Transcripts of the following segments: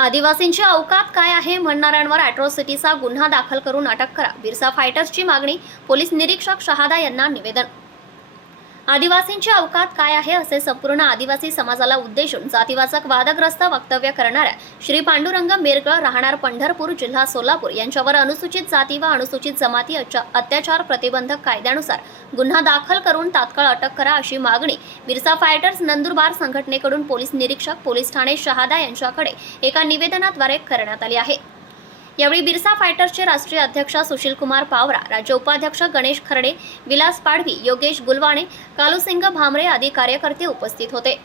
आदिवासींची अवकात काय आहे म्हणणाऱ्यांवर अॅट्रॉसिटीचा गुन्हा दाखल करून अटक करा. बिरसा फायटर्सची मागणी पोलीस निरीक्षक शहादा यांना निवेदन आदिवासींची अवकात काय आहे असे संपूर्ण आदिवासी समाजाला उद्देशून जातीवाचक वादग्रस्त वक्तव्य करणाऱ्या श्री पांडुरंग मेरगळ राहणार पंढरपूर जिल्हा सोलापूर. यांच्यावर अनुसूचित जाती व अनुसूचित जमाती अत्याचार प्रतिबंधक कायद्यानुसार गुन्हा दाखल करून तात्काळ अटक करा अशी मागणी बिरसा फायटर्स नंदुरबार संघटनेकडून पोलीस निरीक्षक पोलीस ठाणे शहादा यांच्याकडे एका निवेदनाद्वारे करण्यात आली आहे. यावेळी बिरसा फायटर्सचे राष्ट्रीय अध्यक्ष सुशील कुमार पावरा राज्य उपाध्यक्ष गणेश खर्डे विलास पाडवी योगेश गुलवाणे कालूसिंग भामरे आदी कार्यकर्ते उपस्थित होते.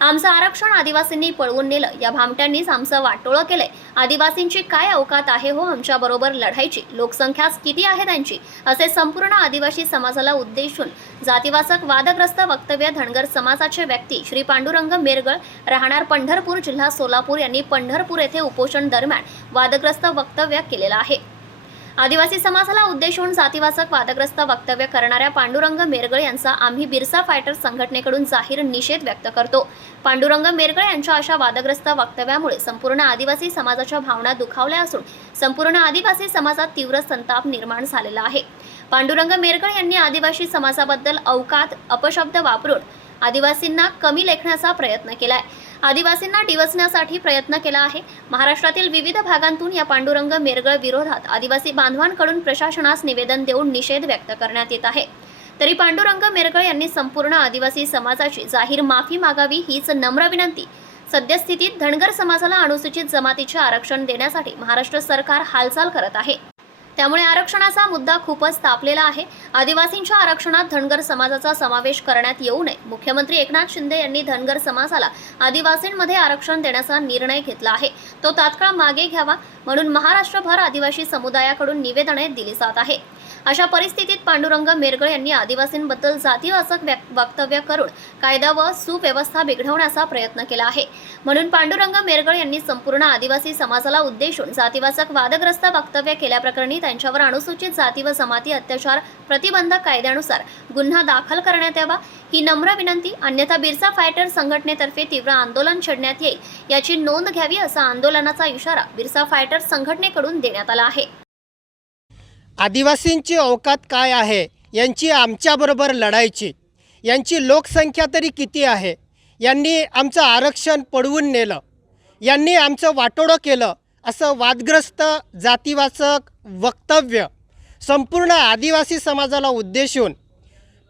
आमचं आरक्षण आदिवासींनी पळवून नेलं. या भामट्यांनीच आमचं वाटोळं केलंय. आदिवासींची काय अवकात आहे हो आमच्याबरोबर लढायची लोकसंख्याच किती आहे त्यांची? असे संपूर्ण आदिवासी समाजाला उद्देशून जातीवाचक वादग्रस्त वक्तव्य धनगर समाजाचे व्यक्ती श्री पांडुरंग मेरगळ राहणार पंढरपूर जिल्हा सोलापूर यांनी पंढरपूर येथे उपोषण दरम्यान वादग्रस्त वक्तव्य केलेलं आहे. आदिवासी समाजाला उद्देशून जातीवाचक वादग्रस्त वक्तव्य करणाऱ्या पांडुरंग मेरगळ यांचा आम्ही बिरसा फायटर संघटनेकडून जाहीर निषेध व्यक्त करतो. पांडुरंग मेरगळ यांच्या अशा वादग्रस्त वक्तव्यामुळे संपूर्ण आदिवासी समाजाच्या भावना दुखावल्या असून संपूर्ण आदिवासी समाजात तीव्र संताप निर्माण झालेला आहे. पांडुरंग मेरगळ यांनी आदिवासी समाजाबद्दल अवकात अपशब्द वापरून आदिवासींना कमी लेखण्याचा प्रयत्न केलाय. आदिवासींना डिवचण्यासाठी प्रयत्न केला आहे. महाराष्ट्रातील विविध भागांतून या पांडुरंग मेरगळ विरोधात आदिवासी बांधवांकडून प्रशासनास निवेदन देऊन निषेध व्यक्त करण्यात येत आहे. तरी पांडुरंग मेरगळ यांनी संपूर्ण आदिवासी समाजाची जाहीर माफी मागावी हीच नम्र विनंती. सद्यस्थितीत धनगर समाजाला अनुसूचित जमातीचे आरक्षण देण्यासाठी महाराष्ट्र सरकार हालचाल करत आहे. त्यामुळे आरक्षणाचा मुद्दा खूपच तापलेला आहे. आदिवासींच्या आरक्षणात धनगर समाजाचा समावेश करण्यात येऊ नये. मुख्यमंत्री एकनाथ शिंदे यांनी धनगर समाजाला आदिवासींमध्ये आरक्षण देण्याचा निर्णय घेतला आहे. तो तात्काळ मागे घ्यावा म्हणून महाराष्ट्रभर आदिवासी समुदायाकडून निवेदने दिली जात आहे. अशा परिस्थितीत पांडुरंग मेरगळ यांनी आदिवासींबद्दल जातीवाचक वक्तव्य करून कायदा व सुव्यवस्था बिघडवण्याचा प्रयत्न केला आहे. म्हणून पांडुरंग मेरगळ यांनी संपूर्ण आदिवासी समाजाला उद्देशून जातीवाचक वादग्रस्त वक्तव्य केल्याप्रकरणी त्यांच्यावर अनुसूचित जाती व जमाती अत्याचार प्रतिबंधक कायद्यानुसार गुन्हा दाखल करण्यात यावा ही नम्र विनंती अन्यथा बिरसा फायटर संघटनेतर्फे तीव्र आंदोलन छेडण्यात येईल याची नोंद घ्यावी असा आंदोलनाचा इशारा बिरसा फायटर संघटनेकडून देण्यात आला आहे. आदिवासींची अवकात काय आहे? यांची आमच्याबरोबर लढायची. यांची लोकसंख्या तरी किती आहे? यांनी आमचं आरक्षण पडवून नेलं. यांनी आमचं वाटोडं केलं. असं वादग्रस्त जातीवाचक वक्तव्य संपूर्ण आदिवासी समाजाला उद्देशून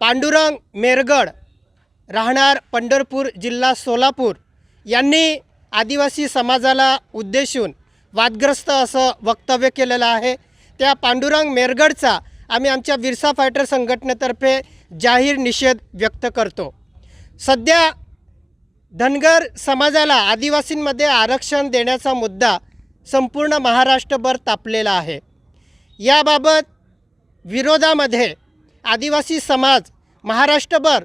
पांडुरंग मेरगड राहणार पंढरपूर जिल्हा सोलापूर यांनी आदिवासी समाजाला उद्देशून वादग्रस्त असं वक्तव्य केलेलं आहे. त्या पांडुरंग मेरगडचा आम्ही आमच्या विरसा फायटर संघटनेतर्फे जाहीर निषेध व्यक्त करतो. सध्या धनगर समाजाला आदिवासींमध्ये आरक्षण देण्याचा मुद्दा संपूर्ण महाराष्ट्रभर तापलेला आहे. याबाबत विरोधामध्ये आदिवासी समाज महाराष्ट्रभर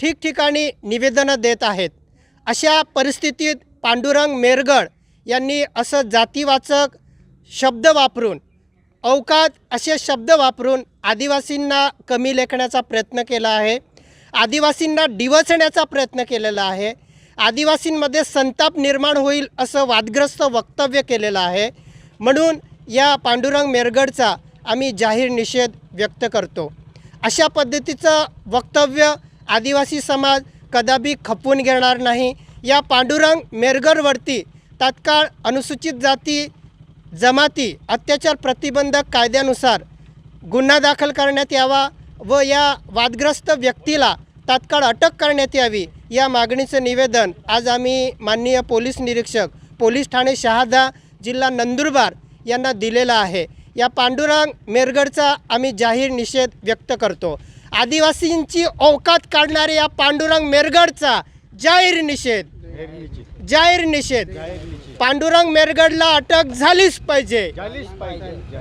ठिकठिकाणी निवेदनं देत आहेत. अशा परिस्थितीत पांडुरंग मेरगड यांनी असं जातीवाचक शब्द वापरून अवकात असे शब्द वापरून आदिवासींना कमी लेखण्याचा प्रयत्न केला आहे. आदिवासींना डिवचण्याचा प्रयत्न केलेला आहे. आदिवासींमध्ये संताप निर्माण होईल असं वादग्रस्त वक्तव्य केलेलं आहे. म्हणून या पांडुरंग मेरगडचा आम्ही जाहीर निषेध व्यक्त करतो. अशा पद्धतीचं वक्तव्य आदिवासी समाज कदापि खपवून घेणार नाही. या पांडुरंग मेरगडवरती तात्काळ अनुसूचित जाती जमाती अत्याचार प्रतिबंधक कायद्यानुसार गुन्हा दाखल करण्यात यावा व या वादग्रस्त व्यक्तीला तात्काळ अटक करण्यात यावी या मागणीचं निवेदन आज आम्ही माननीय पोलीस निरीक्षक पोलीस ठाणे शहादा जिल्हा नंदुरबार यांना दिलेला आहे. या पांडुरंग मेरगडचा आम्ही जाहीर निषेध व्यक्त करतो. आदिवासींची औकात काढणाऱ्या या पांडुरंग मेरगडचा जाहीर निषेध. जाहीर निषेध. पांडुरंग मेरगडला अटक झालीच पाहिजे. झालीच पाहिजे.